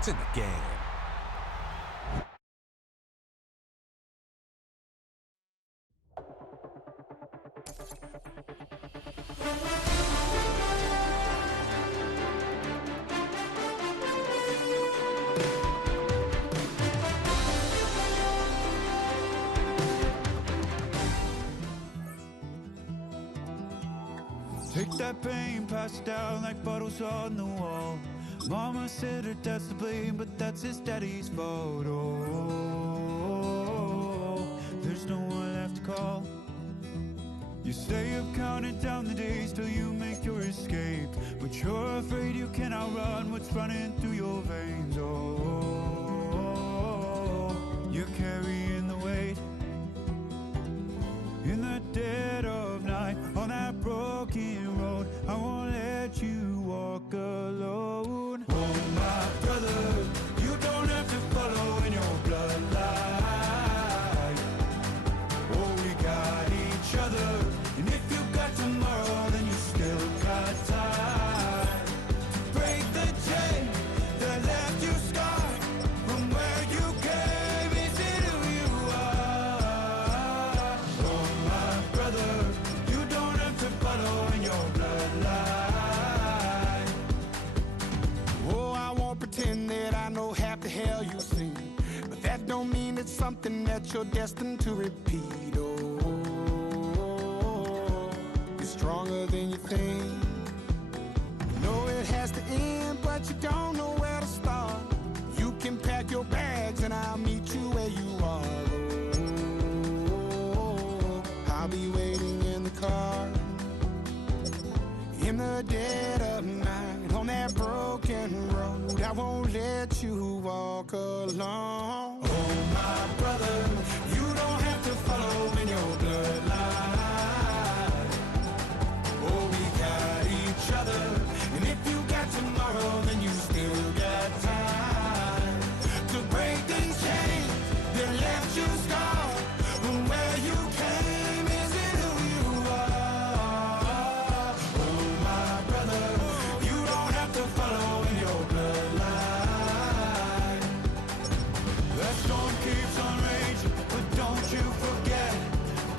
It's in the game. Take that pain, pass it down like bottles on the wall. Mama said her dad's to blame, but that's his daddy's fault. Oh, there's no one left to call. You stay up counting down the days till you make your escape, but you're afraid you can outrun what's running through your veins. Oh, you're carrying the weight in the dead of night on that broken road. I won't let you walk alone. Oh my brother, you don't have to follow in your bloodline. Oh, we got each other, and if you got tomorrow, then you still got time to break the chain that left you scarred from where you came. Is it who you are? Oh my brother, you don't have to follow in your bloodline. Oh, I won't pretend that I know half the hell you seen, but that don't mean it's something that you're destined to repeat. Oh, you're stronger than you think. You know it has to end, but you don't know where to start. You can pack your bags and I'll meet you where you are. Oh, I'll be waiting in the car in the dead of night on that broken road. I won't let you walk alone. Oh my brother, you don't have to follow in your bloodline. Oh, we got each other, and if you got tomorrow, then you still got time to break these chains that left you scarred from where you came. Is it who you are? Oh my brother, you don't have to follow in your bloodline. That storm keeps on raging, but don't you forget,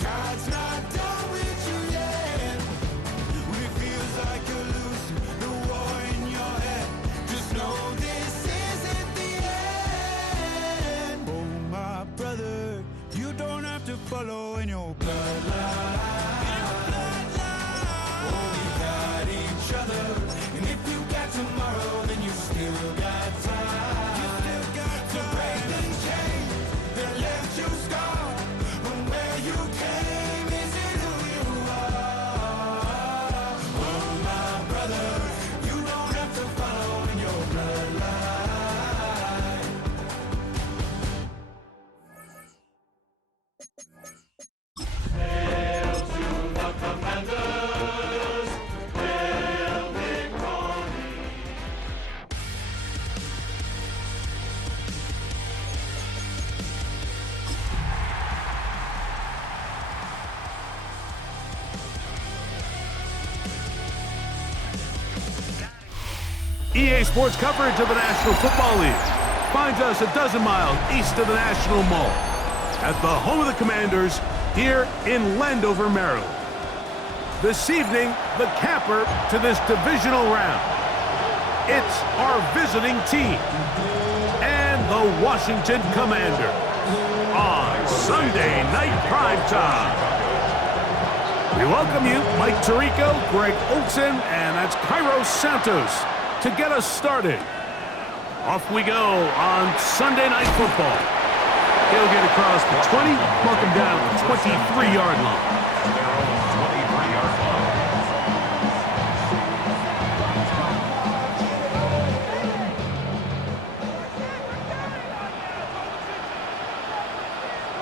God's not done with you yet. When it feels like you're losing the war in your head, just know this isn't the end. Oh my brother, you don't have to follow in your bloodline. Oh, we got each other, and if you got tomorrow, then you still got time. You still got to break these chains that left you scarred from where you came. Is it who you are? Oh my brother, you don't have to follow in your bloodline. Hail to the commanders, hail victory. EA Sports coverage of the National Football League finds us a dozen miles east of the National Mall at the home of the Commanders here in Landover, Maryland. This evening, the capper to this divisional round. It's our visiting team and the Washington Commanders on Sunday Night Primetime. We welcome you, Mike Tirico, Greg Olson, and that's Kairos Santos to get us started. Off we go on Sunday Night Football. He'll get across the 20, mark him down at the 23-yard line.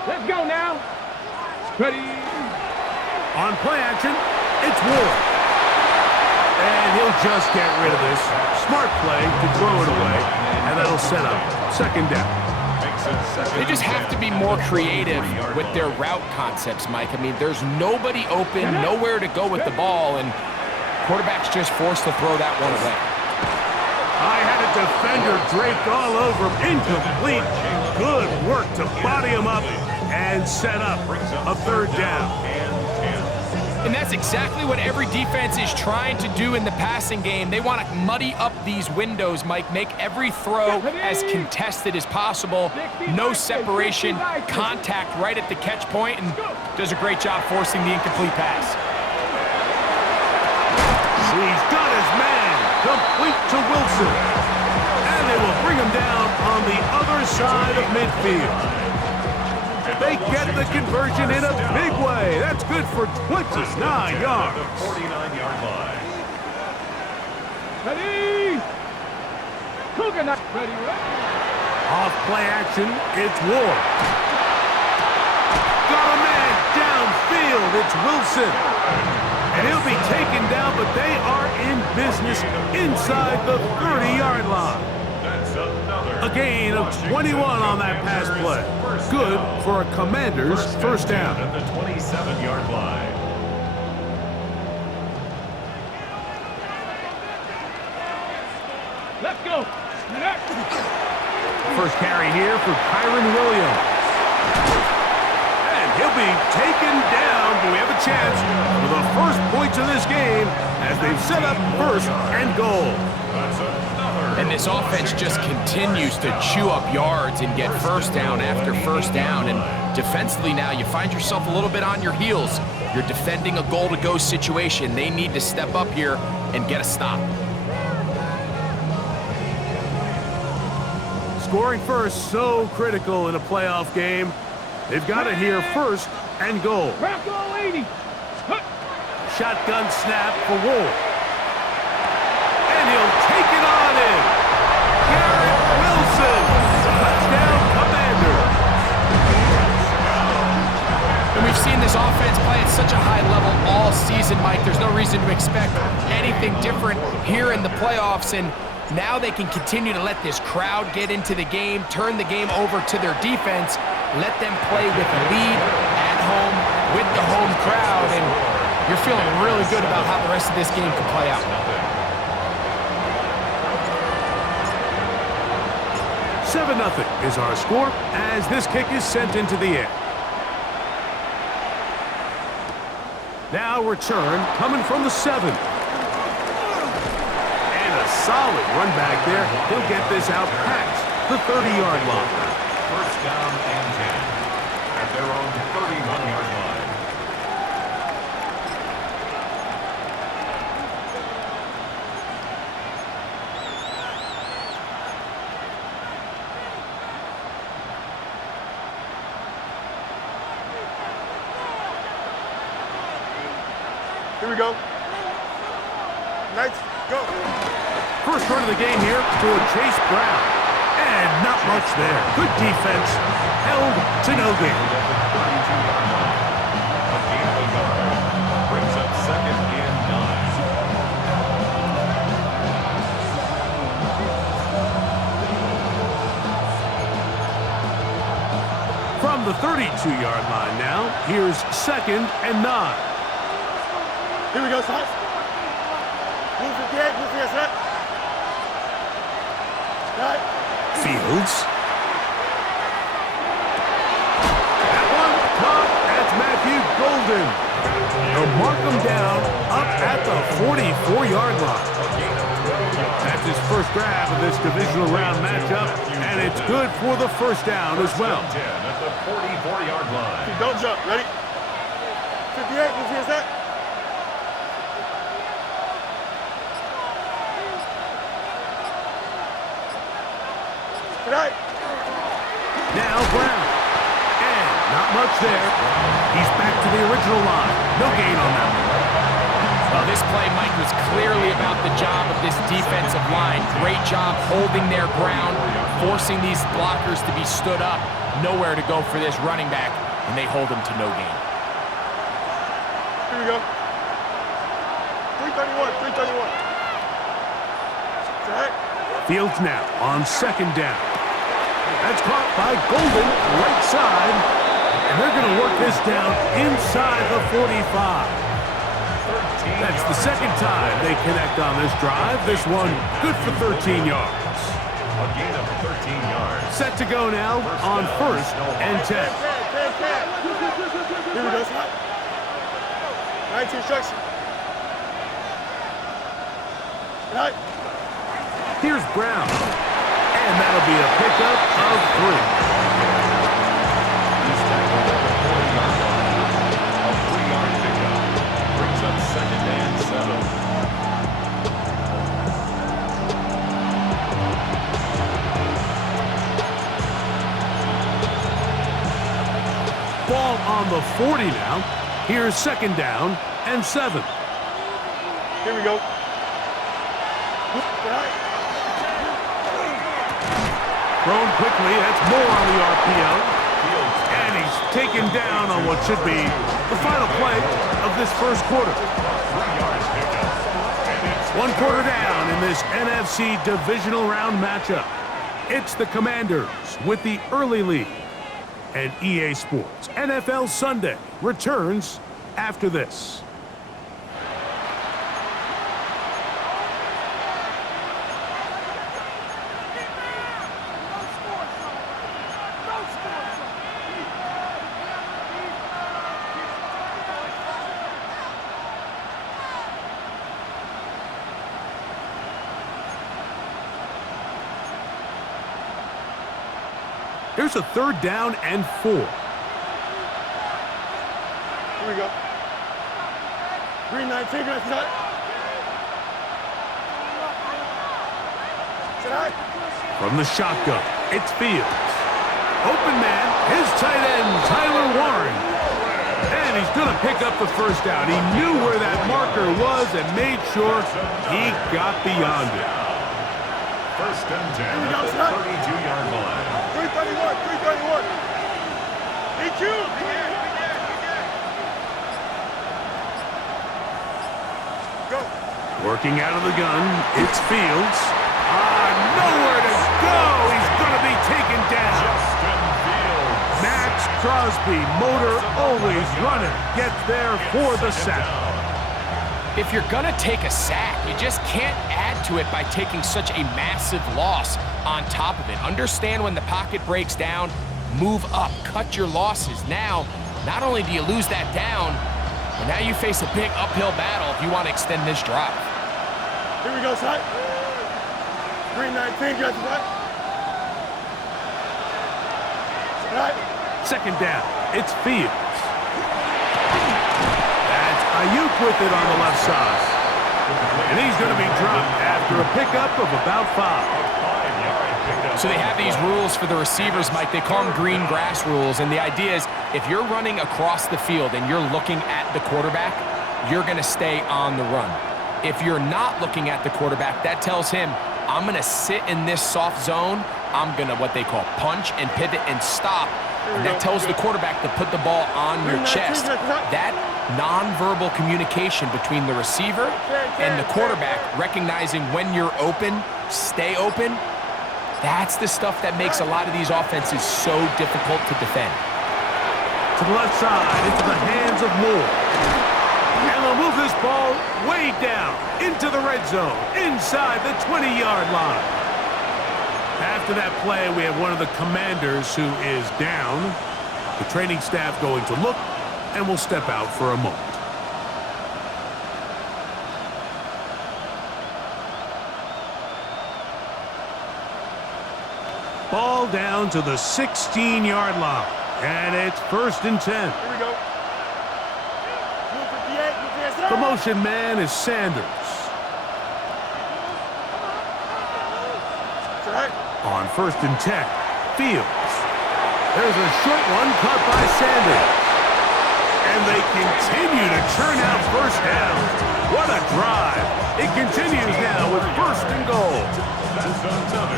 Let's go now. Ready. On play action, it's Ward. And he'll just get rid of this. Smart play to throw it away, and that'll set up second down. They just have to be more creative with their route concepts, Mike. I mean, there's nobody open, nowhere to go with the ball, and quarterback's just forced to throw that one away. I had a defender draped all over him. Incomplete. Good work to body him up and set up a third down. And that's exactly what every defense is trying to do in the passing game. They want to muddy up these windows, Mike, make every throw as contested as possible. No separation, contact right at the catch point, and does a great job forcing the incomplete pass. He's got his man, complete to Wilson. And they will bring him down on the other side of midfield. They get the conversion in a big way. That's good for 29 yards. 49-yard line. Ready. Coconut. Ready. Off play action, it's Ward. Got a man downfield, it's Wilson. And he'll be taken down, but they are in business inside the 30-yard line. A gain of 21 on that pass play. Good for a Commander's first down. At the 27-yard line. Let's go. First carry here for Kyron Williams. And he'll be taken down, but we have a chance for the first points of this game as they've set up first and goal. And this offense just continues to chew up yards and get first down after first down. And defensively now, you find yourself a little bit on your heels. You're defending a goal-to-go situation. They need to step up here and get a stop. Scoring first, so critical in a playoff game. They've got it here first and goal. Rocco 80. Shotgun snap for Wolf. And he'll take it on in. Garrett Wilson. Touchdown, Commander. And we've seen this offense play at such a high level all season, Mike. There's no reason to expect anything different here in the playoffs. And now they can continue to let this crowd get into the game, turn the game over to their defense, let them play with a lead at home with the home crowd, and you're feeling really good about how the rest of this game can play out. 7-0 is our score as this kick is sent into the air. Now return coming from the 7. Solid run back there. He'll get this out past the 30-yard line. First down and 10 at their own 31-yard line. Here we go. Nice. Go. First run of the game here for Chase Brown. And not much there. Good defense. Held to no gain. A gain of a yard brings up second and 9. From the 32-yard line now, here's second and 9. Here we go, son. Move the dead, move the set. Right. Fields. That one caught. That's Matthew Golden. They'll mark him down up at the 44-yard line. That's his first grab of this divisional round matchup, and it's good for the first down as well. 10 at the 44-yard line. Don't jump. Ready? 58, move the set. Right. Now Brown. And not much there. He's back to the original line. No gain on that one. Well, this play, Mike, was clearly about the job of this defensive line. Great job holding their ground, forcing these blockers to be stood up. Nowhere to go for this running back, and they hold him to no gain. Here we go. 331, 331. Set. Fields now on second down. That's caught by Golden, right side. And they're going to work this down inside the 45. That's The second time they connect on this drive. This one good for 13 yards. A gain of 13 yards. Set to go now on first and 10. Here we go, Scott. 19 instruction. Right. Here's Brown. And that'll be a pickup of 3. He's tackled at the 40-yard line. A 3-yard pickup brings up second and 7. Ball on the 40 now. Here's second down and 7. Here we go. Right. Thrown quickly. That's more on the RPO. And he's taken down on what should be the final play of this first quarter. 3-yard pickup. And 1 quarter down in this NFC divisional round matchup. It's the Commanders with the early lead. And EA Sports NFL Sunday returns after this. Here's a third down and 4. Here we go. Green 19, good shot. Sit out. From the shotgun, it's Fields. Open man, his tight end, Tyler Warren. And he's going to pick up the first down. He knew where that marker was and made sure he got beyond it. first and 10 at the 32-yard line. 331. Thank you. Go. Working out of the gun, it's Fields. Nowhere to go. He's going to be taken down. Justin Fields. Max Crosby, motor always running, gets there for the sack. If you're going to take a sack, you just can't add to it by taking such a massive loss on top of it. Understand when the pocket breaks down, move up, cut your losses. Now, not only do you lose that down, but now you face a big uphill battle if you want to extend this drive. Here we go, son. Green 19, got the right. Right. Second down, it's Fields. That's Ayuk with it on the left side. And he's going to be dropped after a pickup of about 5. So they have these rules for the receivers, Mike. They call them green grass rules. And the idea is if you're running across the field and you're looking at the quarterback, you're going to stay on the run. If you're not looking at the quarterback, that tells him, I'm going to sit in this soft zone. I'm going to what they call punch and pivot and stop. And that tells the quarterback to put the ball on your chest. That nonverbal communication between the receiver and the quarterback, recognizing when you're open, stay open, that's the stuff that makes a lot of these offenses so difficult to defend. To the left side, into the hands of Moore. And they'll move this ball way down into the red zone, inside the 20-yard line. After that play, we have one of the Commanders who is down. The training staff going to look and will step out for a moment. Ball down to the 16-yard line, and it's first and 10. Here we go. Move 58, The motion man is Sanders. Right. On first and 10, Fields. There's a short one caught by Sanders. And they continue to churn out first downs. What a drive. It continues now with first and goal.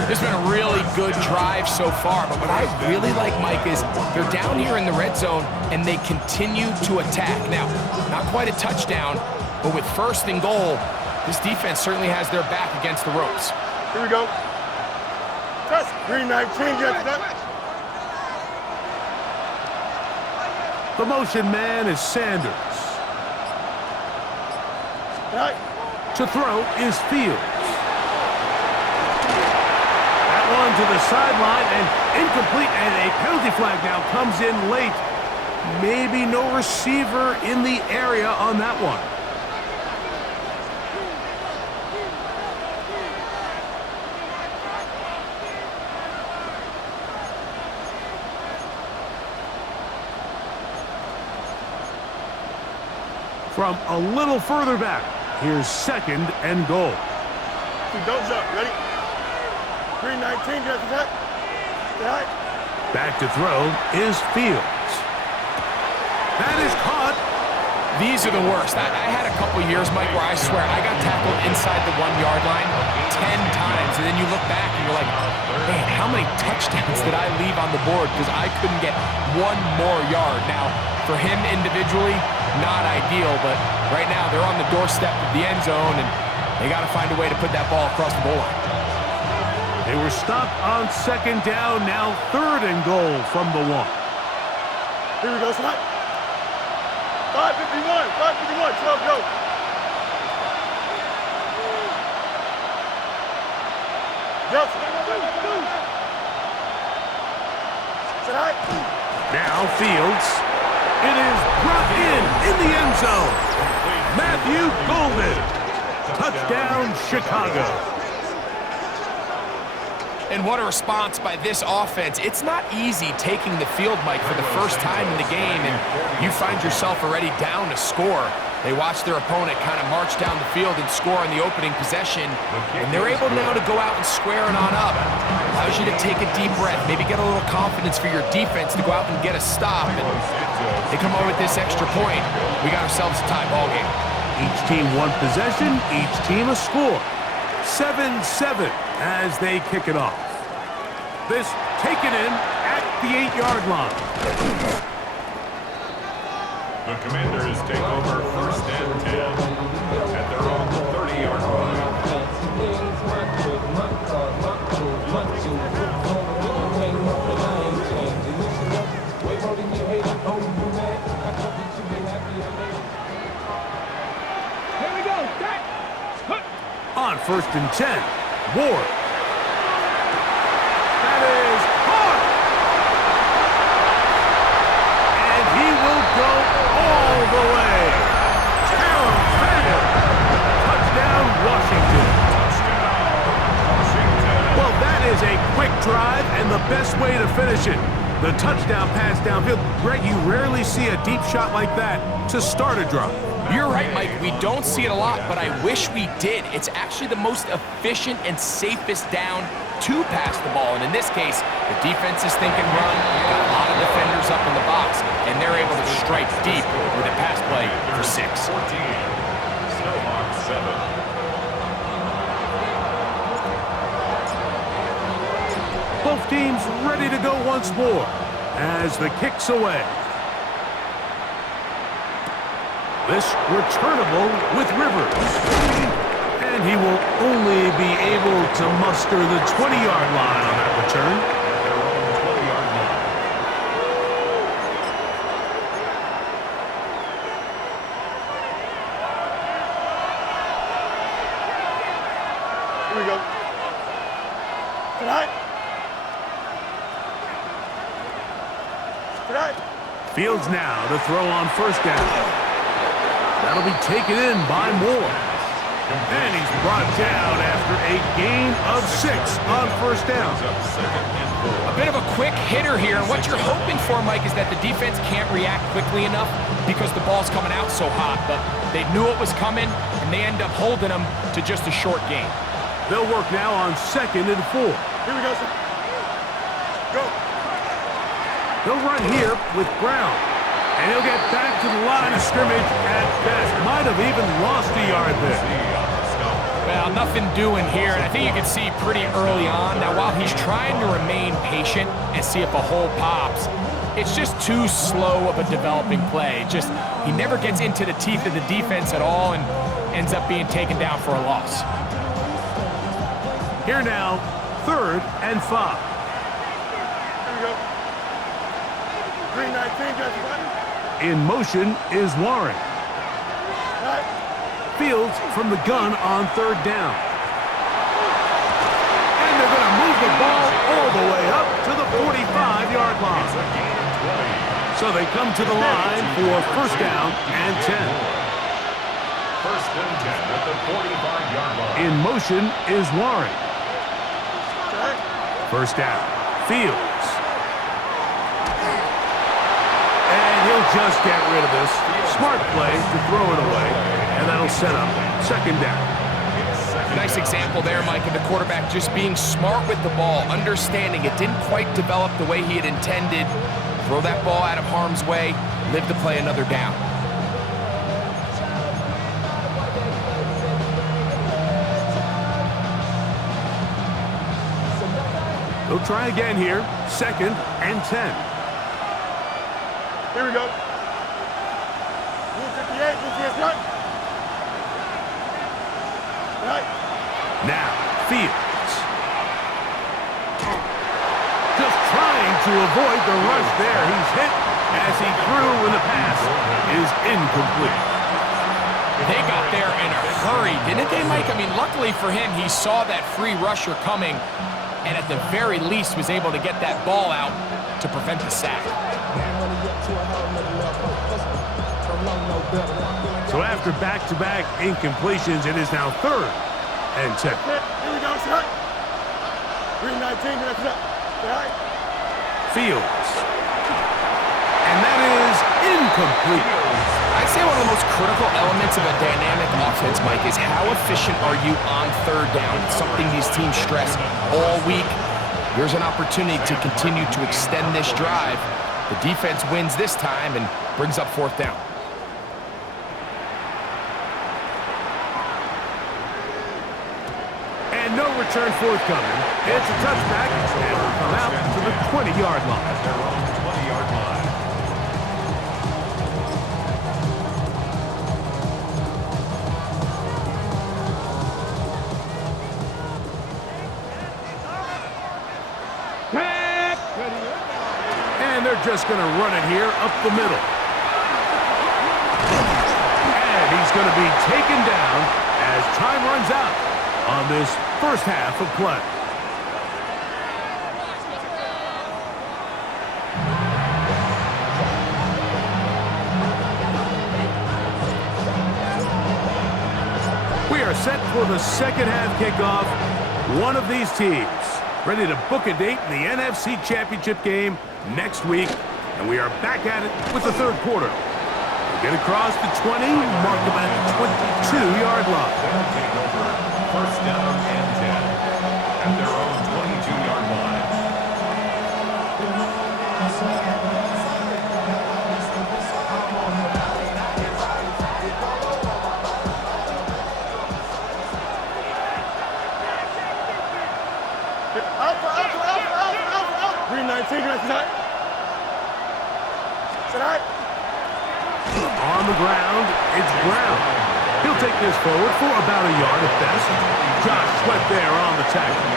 It's been a really good drive so far, but what I really like, Mike, is they're down here in the red zone and they continue to attack. Now, not quite a touchdown, but with first and goal, this defense certainly has their back against the ropes. Here we go. Green 19, got the The motion man is Sanders. Right. To throw is Fields. That one to the sideline and incomplete, and a penalty flag now comes in late. Maybe no receiver in the area on that one. From a little further back, here's 2nd and goal. Don't jump. Ready? 319, just attack. Right. Back to throw is Fields. That is caught. These are the worst. I had a couple years, Mike, where I swear I got tackled inside the 1-yard line 10 times, and then you look back and you're like, man, how many touchdowns did I leave on the board because I couldn't get one more yard? Now, for him individually, not ideal, but right now they're on the doorstep of the end zone, and they got to find a way to put that ball across the goal line. They were stopped on 2nd down, now 3rd and goal from the 1. Here we go, son. 551, 12, go. Yes. Tonight. Now Fields. It is brought in the end zone. Matthew Golden. Touchdown, Chicago. And what a response by this offense. It's not easy taking the field, Mike, for the first time in the game, and you find yourself already down to score. They watch their opponent kind of march down the field and score in the opening possession, and they're able now to go out and square it on up. Allows you to take a deep breath, maybe get a little confidence for your defense to go out and get a stop, and they come over with this extra point. We got ourselves a tie ball game. Each team one possession, each team a score. 7-7 as they kick it off. This taken in at the 8-yard line. The Commanders take over 1st and 10 at their own 30-yard line. Here we go. Stack. On 1st and 10, Ward. That is hard. And he will go all the way. Touchdown, Washington. Well, that is a quick drive and the best way to finish it. The touchdown pass downfield. Greg, you rarely see a deep shot like that to start a drive. You're right, Mike. We don't see it a lot, but I wish we did. It's actually the most efficient and safest down to pass the ball. And in this case, the defense is thinking run, got a lot of defenders up in the box, and they're able to strike deep with a pass play for 6. 14, Snowhawks 7. Both teams ready to go once more as the kick's away. This returnable with Rivers. And he will only be able to muster the 20-yard line on that return. Their own 20-yard line. Here we go. Tonight. Fields now to throw on 1st down. That'll be taken in by Moore. And he's brought down after a gain of 6 on 1st down. A bit of a quick hitter here, and what you're hoping for, Mike, is that the defense can't react quickly enough because the ball's coming out so hot, but they knew it was coming, and they end up holding them to just a short gain. They'll work now on 2nd and 4. Here we go, sir. Go. They'll run here with Brown. And he'll get back to the line of scrimmage at best. Might have even lost a yard there. Well, nothing doing here, and I think you can see pretty early on. Now, while he's trying to remain patient and see if a hole pops, it's just too slow of a developing play. He never gets into the teeth of the defense at all and ends up being taken down for a loss. Here now, 3rd and 5. Here we go. 319, just right. In motion is Warren. Right. Fields from the gun on third down. And they're going to move the ball all the way up to the 45-yard line. So they come to the line for first down and 10. First and 10 at the 45-yard line. In motion is Warren. First down, Fields. And he'll just get rid of this. Smart play to throw it away, and that'll set up second down. Nice example there, Mike, of the quarterback just being smart with the ball, understanding it didn't quite develop the way he had intended. Throw that ball out of harm's way, live to play another down. They'll try again here, second and 10. Here we go. Blue 58, blue 58 front. Right. Now, Fields. Just trying to avoid the rush there. He's hit as he threw when the pass is incomplete. They got there in a hurry, didn't they, Mike? I mean, luckily for him, he saw that free rusher coming, and at the very least was able to get that ball out to prevent the sack. So after back-to-back incompletions, it is now third and 10. Here we go, set. 319, that's up. Right. Fields. And that is incomplete. I'd say one of the most critical elements of a dynamic offense, Mike, is how efficient are you on third down? It's something these teams stress all week. Here's an opportunity to continue to extend this drive. The defense wins this time and brings up fourth down. And no return forthcoming. It's a touchback, and will come out to the 20-yard line. At their own 20-yard line. And they're just going to run it here up the middle. And he's going to be taken down as time runs out on this first half of play. We are set for the second half kickoff. One of these teams ready to book a date in the NFC Championship game next week, and we are back at it with the third quarter. We'll get across the 20, mark them at the 22-yard line. They'll take over first down and 10 at their own 22-yard line. Out. 319, that's up. Set out. On the ground, it's Brown. He'll take this forward for about a yard at best. Josh Sweat there on the tackle.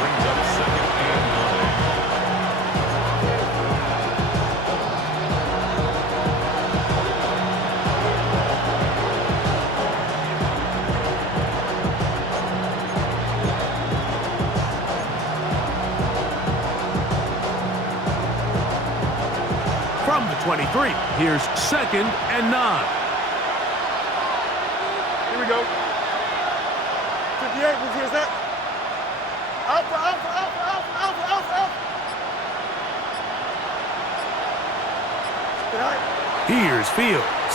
Brings up second and 9. From the 23, here's second and 9. Here we go. 58, blue 58 set. Alpha. Set out. Here's Fields.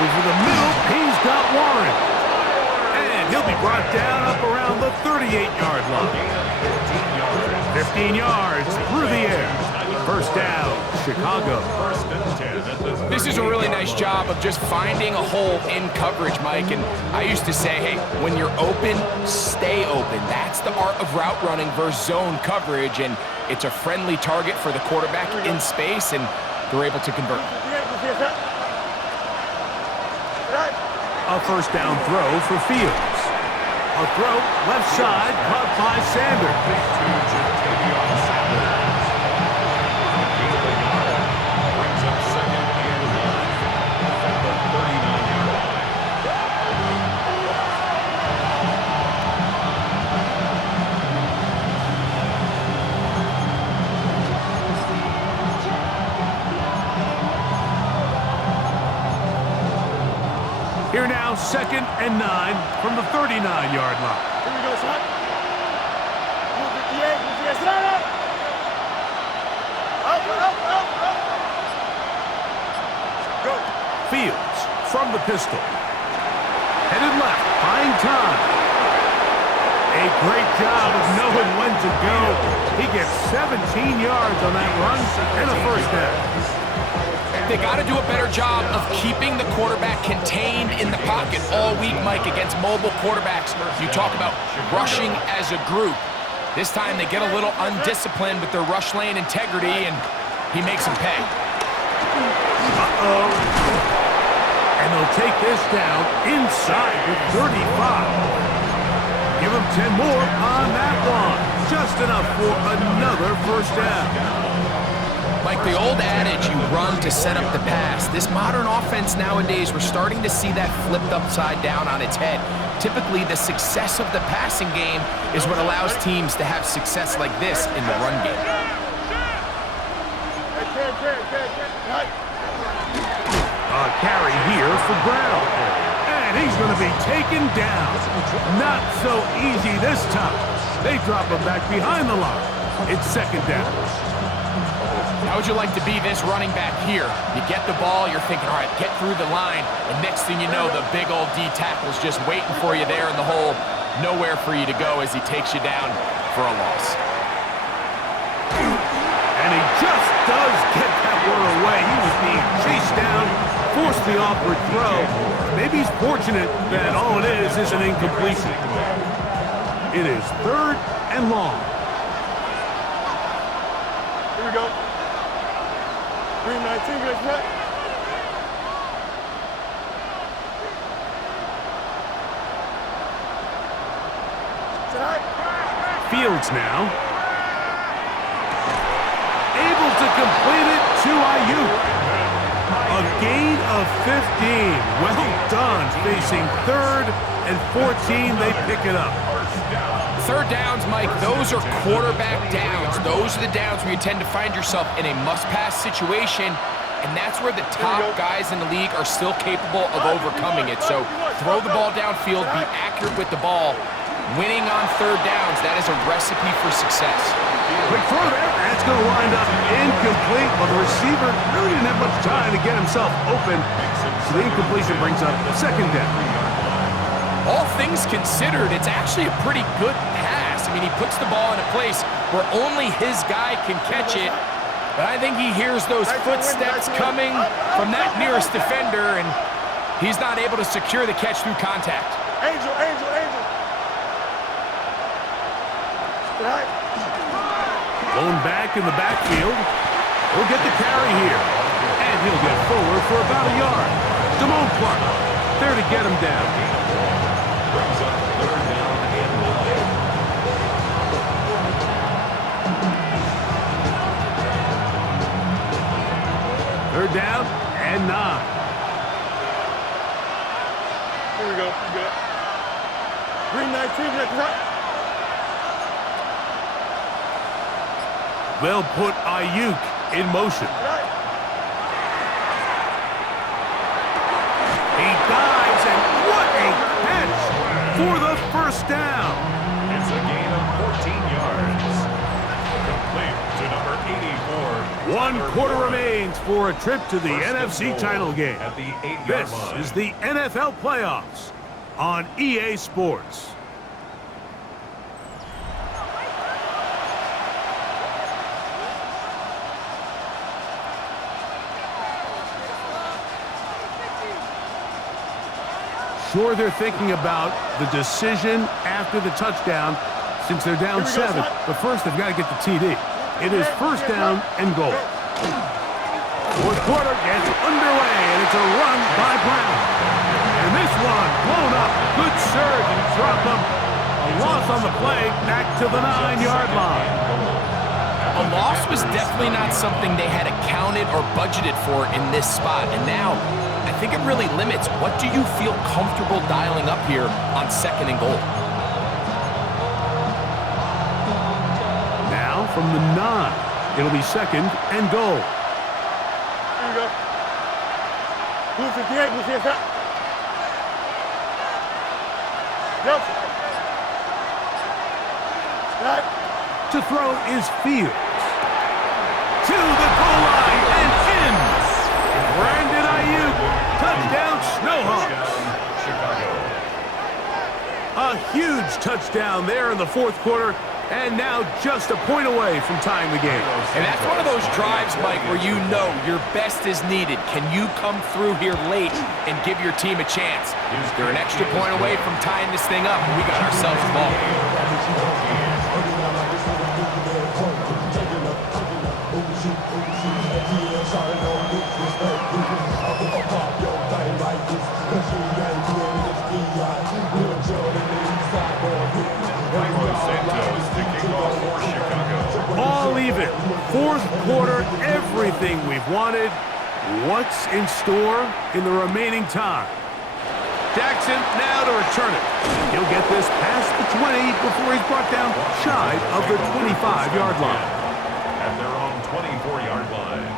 Over the middle, he's got Warren. And he'll be brought down up around the 38-yard line. 15 yards through the air. First down, Chicago. First and 10 at the 38. This is a really nice job of just finding a hole in coverage, Mike. And I used to say, hey, when you're open, stay open. That's the art of route running versus zone coverage. And it's a friendly target for the quarterback in space, and they're able to convert. 58, blue 58 set. Set out. A first down throw for Fields. A throw left side, caught by Sanders. Brings up second and 9. Here now, 2nd and 9 from the 39-yard line. Here we go, son. Move 58, move 58, sit down. Up. Go. Fields from the pistol. Headed left, buying time. A great job of knowing when to go. He gets 17 yards on that run and a first down. They got to do a better job of keeping the quarterback contained in the pocket all week, Mike, against mobile quarterbacks. You talk about rushing as a group. This time they get a little undisciplined with their rush lane integrity, and he makes them pay. Uh-oh. And they'll take this down inside the 35. Give him 10 more on that one. Just enough for another first down. Like the old adage, you run to set up the pass. This modern offense nowadays, we're starting to see that flipped upside down on its head. Typically, the success of the passing game is what allows teams to have success like this in the run game. A carry here for Brown. And he's going to be taken down. Not so easy this time. They drop him back behind the line. It's 2nd down. How would you like to be this running back here? You get the ball, you're thinking, all right, get through the line, and next thing you know, the big old D tackle's just waiting for you there in the hole. Nowhere for you to go as he takes you down for a loss. And he just does get that one away. He was being chased down, forced the awkward throw. Maybe he's fortunate that all it is an incompletion. It is 3rd and long. Here we go. Green 19, let's run. Fields now. Able to complete it to Ayuk. A gain of 15. Well done. Facing 3rd and 14, they pick it up. 3rd downs, Mike, those are quarterback downs. Those are the downs where you tend to find yourself in a must-pass situation, and that's where the top guys in the league are still capable of overcoming it. So throw the ball downfield, be accurate with the ball. Winning on 3rd downs, that is a recipe for success. Quick throw there. That's going to wind up incomplete, but the receiver really didn't have much time to get himself open. So the incompletion brings up 2nd down. All things considered, it's actually a pretty good pass. I mean, he puts the ball in a place where only his guy can catch it. But I think he hears those footsteps coming from that nearest defender, and he's not able to secure the catch through contact. Angel. Blown back in the backfield. He'll get the carry here. And he'll get forward for about a yard. Damone Clark there to get him down. Brings up 3rd down and 9. 3rd down and 9. Here we go. Good. Green 19, let's run. They'll put Ayuk in motion. He dives, and what a catch for the first down. It's a gain of 14 yards. Complete to number 84. 1 quarter remains for a trip to the NFC title game. At the 8-yard This line. is the NFL playoffs on EA Sports. Sure, they're thinking about the decision after the touchdown since they're down 7. But first, they've got to get the TD. It is 1st down and goal. 4th quarter gets underway, and it's a run by Brown. And this one blown up. Good surge and drop him. A loss on the play back to the 9-yard line. A loss was definitely not something they had accounted or budgeted for in this spot. And now, I think it really limits what do you feel comfortable dialing up here on 2nd and goal. Now from the 9, it'll be 2nd and goal. Here we go. Blue 58, blue 58. Yep. Back. To throw is Fields. To the goal line and in. Brandon Ayuk, touchdown Snowhawks. Chicago. A huge touchdown there in the fourth quarter, and now just a point away from tying the game. And that's one of those drives, Mike, where you know your best is needed. Can you come through here late and give your team a chance? They're an extra point away from tying this thing up, and we got ourselves a ball game. All even. Fourth quarter, everything we've wanted. What's in store in the remaining time? Jackson now to return it. He'll get this past the 20 before he's brought down shy of the 25-yard line. At their own 24-yard line.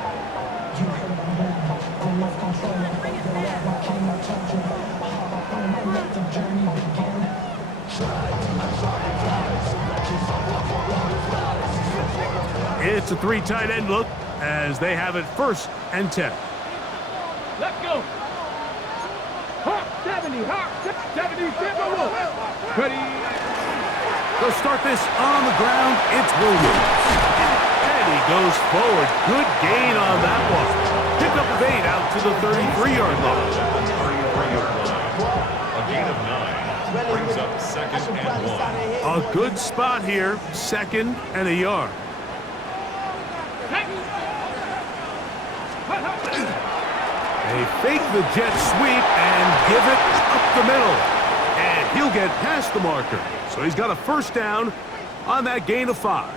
It's a three tight end look as they have it 1st and 10. Let's go. Hawk 70, Hawk 70, Timberwolves. Ready. They'll start this on the ground. It's Williams. And he goes forward. Good gain on that one. Pick up of 8 out to the 33-yard line. A gain of 9 brings up 2nd and 1. A good spot here. 2nd and a yard. They fake the jet sweep and give it up the middle. And he'll get past the marker. So he's got a 1st down on that gain of 5.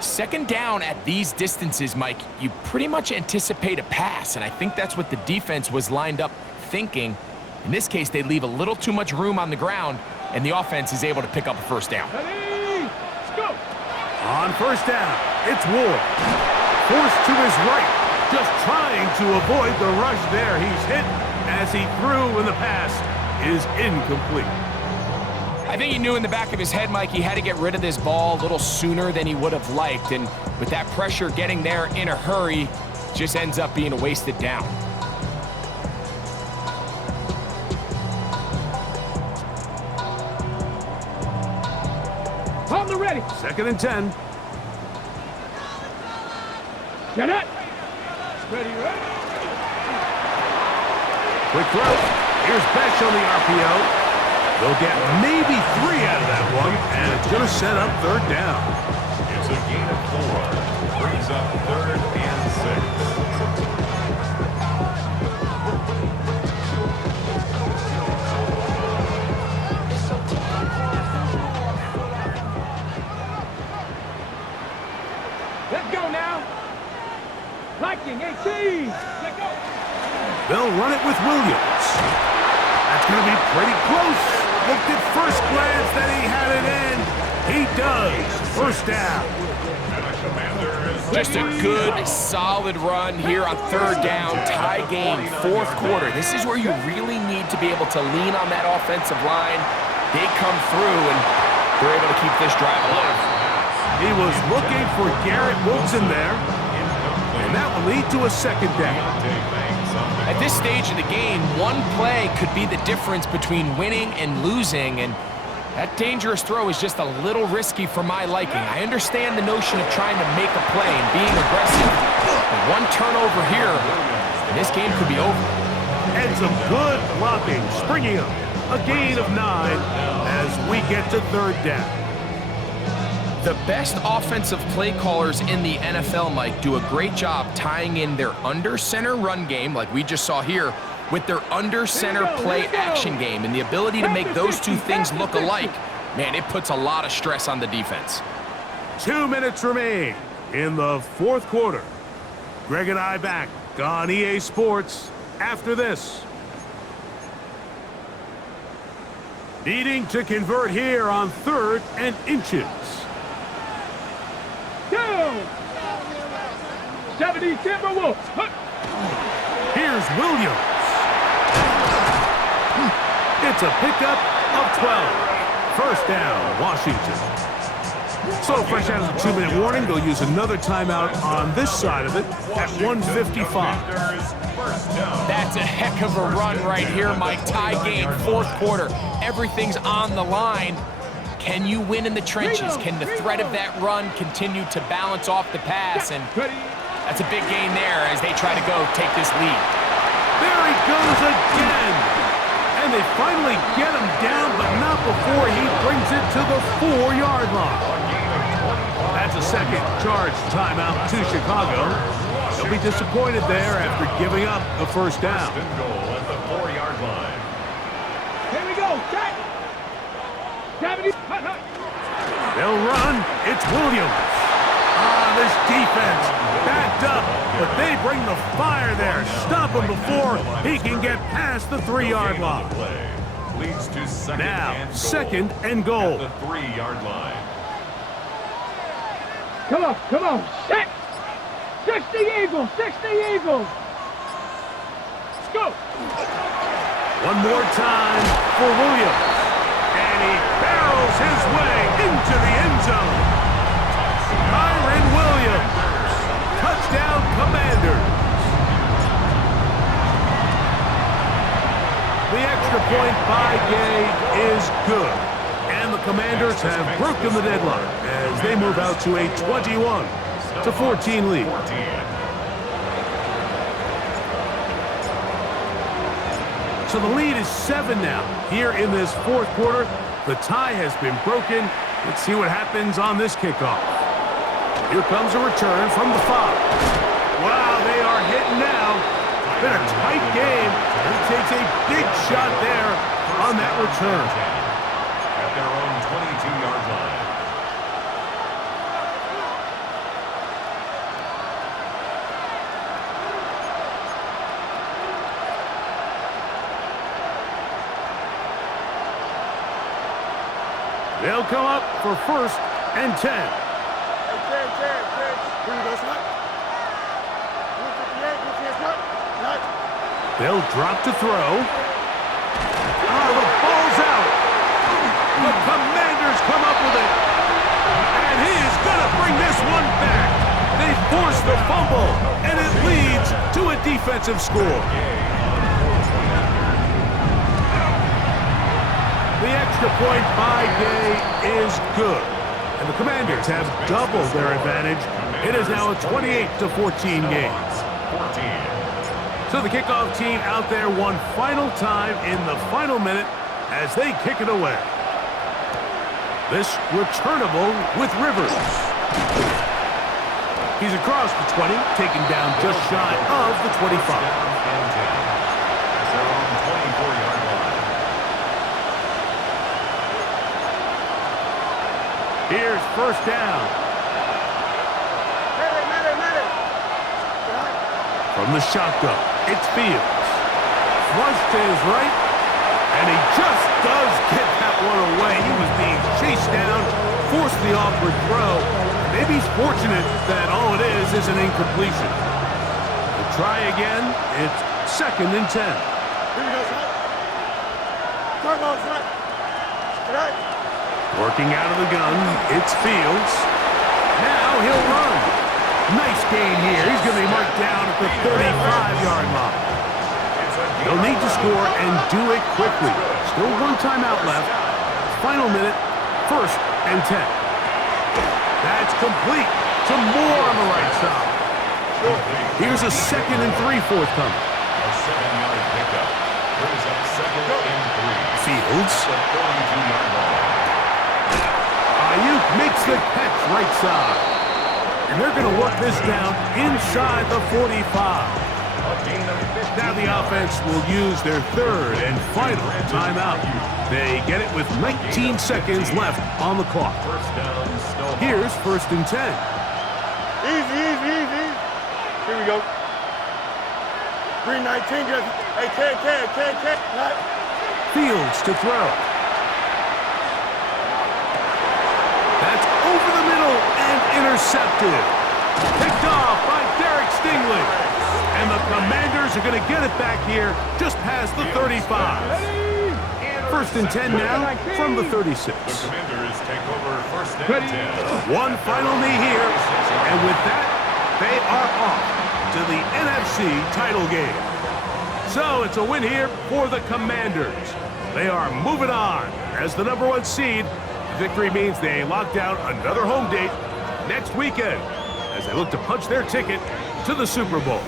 2nd down at these distances, Mike, you pretty much anticipate a pass, and I think that's what the defense was lined up thinking. In this case, they leave a little too much room on the ground, and the offense is able to pick up a 1st down. Ready. Let's go. On 1st down, it's Ward. Forced to his right. Just trying to avoid the rush there. He's hit as he threw, and the pass is incomplete. I think he knew in the back of his head, Mike, he had to get rid of this ball a little sooner than he would have liked. And with that pressure getting there in a hurry, just ends up being a wasted down. On the ready. 2nd and 10. Get it. Ready, ready. Quick throw. Here's Besh on the RPO. They'll get maybe 3 out of that one, and it's going to set up 3rd down. It's a gain of 4. Brings up 3rd and 6. Let's go now. Liking 18. Let's go. They'll run it with Williams. That's going to be pretty close. Looked at first glance that he had it in. He does. 1st down. Just a good, solid run here on 3rd down, tie game, 4th quarter. This is where you really need to be able to lean on that offensive line. They come through, and they're able to keep this drive alive. He was looking for Garrett Wilson there, and that will lead to a 2nd down. At this stage of the game, one play could be the difference between winning and losing, and that dangerous throw is just a little risky for my liking. I understand the notion of trying to make a play and being aggressive, but one turnover here, and this game could be over. And some good blocking, springing up. A gain of 9 as we get to 3rd down. The best offensive play callers in the NFL, Mike, do a great job tying in their under-center run game, like we just saw here, with their under-center play action game, and the ability to make those two things look alike. Man, it puts a lot of stress on the defense. 2 minutes remain in the 4th quarter. Greg and I back on EA Sports after this. Needing to convert here on 3rd and inches. Down. 70 Timberwolves. Here's Williams. It's a pickup of 12. First down, Washington. So fresh out of the 2-minute warning, they'll use another timeout on this side of it at 1:55. That's a heck of a run right here, Mike. Tie game, fourth quarter. Everything's on the line. Can you win in the trenches? Can the threat of that run continue to balance off the pass? And that's a big gain there as they try to go take this lead. There he goes again. And they finally get him down, but not before he brings it to the 4-yard line. That's a second charge timeout to Chicago. They'll be disappointed there after giving up the first down. First and goal at the 4-yard line. Here we go. Check. They'll run. It's Williams. This defense backed up, but they bring the fire there. Stop him before he can get past the 3-yard line. Leads to Second and goal. At the 3-yard line. Come on. Six. 60 Eagles. 60 Eagles. Let's go. One more time for Williams. And he barrels his way into the end zone. Kyron Williams. Touchdown, Commanders. The extra point by Gay is good. And the Commanders have broken the deadline as they move out to a 21-14 lead. So the lead is 7 now. Here in this fourth quarter, the tie has been broken. Let's see what happens on this kickoff. Here comes a return from the 5. Wow, they are hitting now. It's been a tight game. He takes a big shot there on that return. At their own 22-yard line. They'll come up for first and 10. Hey, Ted. Here we go, son. 158, They'll drop to throw. The ball's out. The Commanders come up with it. And he is going to bring this one back. They force the fumble, and it leads to a defensive score. The extra point by Gay is good. And the Commanders have doubled their advantage. It is now a 28-14 game. 14. So the kickoff team out there one final time in the final minute as they kick it away. This returnable with Rivers. He's across the 20, taken down just shy of the 25. And 10. At their own 24-yard line. Here's first down. From the shotgun, it's Fields. Flush to his right, and he just does get that one away. He was being chased down, forced the awkward throw. Maybe he's fortunate that all it is an incompletion. We'll try again. It's second and 10. Here we go, son. Come on, son. Right. Working out of the gun, it's Fields. Now he'll run. Nice gain here. He's going to be marked down at the 35-yard line. They'll need to score and do it quickly. Still one timeout left. Final minute, first and 10. That's complete. Some more on the right side. Here's a second and 3 forthcoming. A 7-yard pickup. Brings up second and 3. Fields. The 32-yard line. Ayuk makes the catch right side. And they're going to work this down inside the 45. Now the offense will use their third and final timeout. They get it with 19 seconds left on the clock. First down, Snowball. Here's first and 10. Easy. Here we go. 319, just, hey, Ted. Right. Fields to throw. That's over the middle and intercepted. Picked off by Derek Stingley. And the Commanders are going to get it back here just past the 35. First and 10 now from the 36. The Commanders take over first and 10. One final knee here, and with that, they are off to the NFC title game. So it's a win here for the Commanders. They are moving on as the #1 seed. The victory means they lock down another home date next weekend as they look to punch their ticket to the Super Bowl.